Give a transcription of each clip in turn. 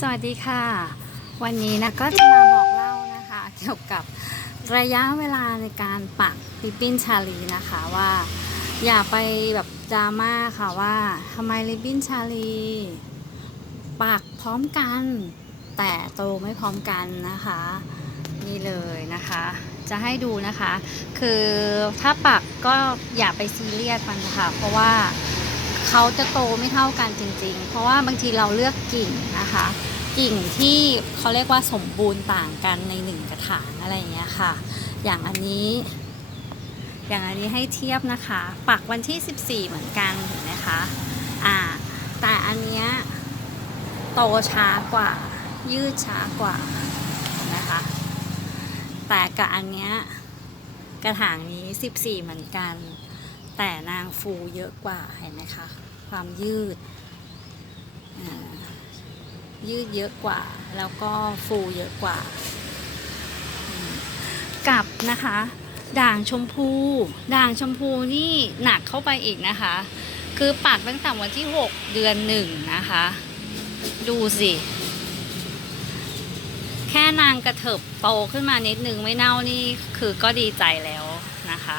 สวัสดีค่ะ วันนี้นะก็จะมาบอกเล่านะคะ เกี่ยวกับระยะเวลาในการปักริบบิ้นชาลีนะคะว่า อย่าไปแบบดราม่าค่ะว่าทำไมริบบิ้นชาลีปักพร้อมกัน แต่โตไม่พร้อมกันนะคะ นี่เลยนะคะ จะให้ดูนะคะ คือถ้าปักก็อย่าไปซีเรียสมันค่ะเพราะว่า เขาจะโตไม่เท่ากันจริง ๆ เพราะว่าบางทีเราเลือกกิ่งนะคะ กิ่งที่เขาเรียกว่าสมบูรณ์ต่างกันในหนึ่งกระถางอะไรอย่างเงี้ยค่ะ อย่างอันนี้ อย่างอันนี้ให้เทียบนะคะ ปักวันที่ 14 เหมือนกันเห็นไหมคะอ่าแต่อันเนี้ยโตช้ากว่า ยืดช้ากว่านะคะ แต่กับอันเนี้ยกระถางนี้ 14 เหมือนกัน แต่นางฟูเยอะกว่าเห็นไหมคะ ความยืด ยืดเยอะกว่า แล้วก็ฟูเยอะกว่า กับนะคะ ด่างชมพู ด่างชมพูนี่หนักเข้าไปอีกนะคะ คือปักตั้งแต่วันที่ 6 เดือนหนึ่งนะคะ ดูสิแค่นางกระเถิบโตขึ้นมานิดนึงไม่เน่านี่คือก็ดีใจแล้วนะคะ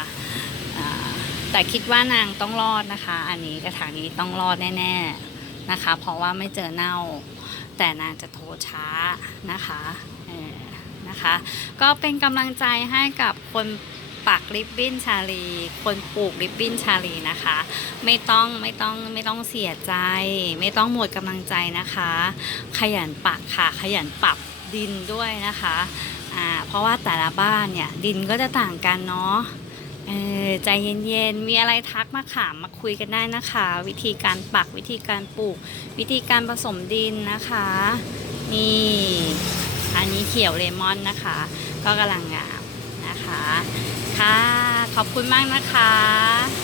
แต่คิดว่านางต้องรอดนะคะ อันนี้กระถางนี้ต้องรอดแน่ ๆนะคะ เพราะว่าไม่เจอเน่า แต่นางจะโทรช้านะคะเออนะคะ ก็เป็นกำลังใจให้กับคนปักริบบิ้นชาลี คนปลูกริบบิ้นชาลีนะคะ ไม่ต้องไม่ต้องไม่ต้องเสียใจ ไม่ต้องหมดกำลังใจนะคะ ขยันปักค่ะ ขยันปรับดินด้วยนะคะอ่าเพราะว่าแต่ละบ้านเนี่ยดินก็จะต่างกันเนาะ เออใจเย็นๆ มีอะไรทักมาถามมาคุยกันได้นะคะ วิธีการปักวิธีการปลูก วิธีการผสมดินนะคะ นี่ อันนี้เขียวเลมอนนะคะ ก็กำลังงามนะคะ ค่ะ ขอบคุณมากนะคะ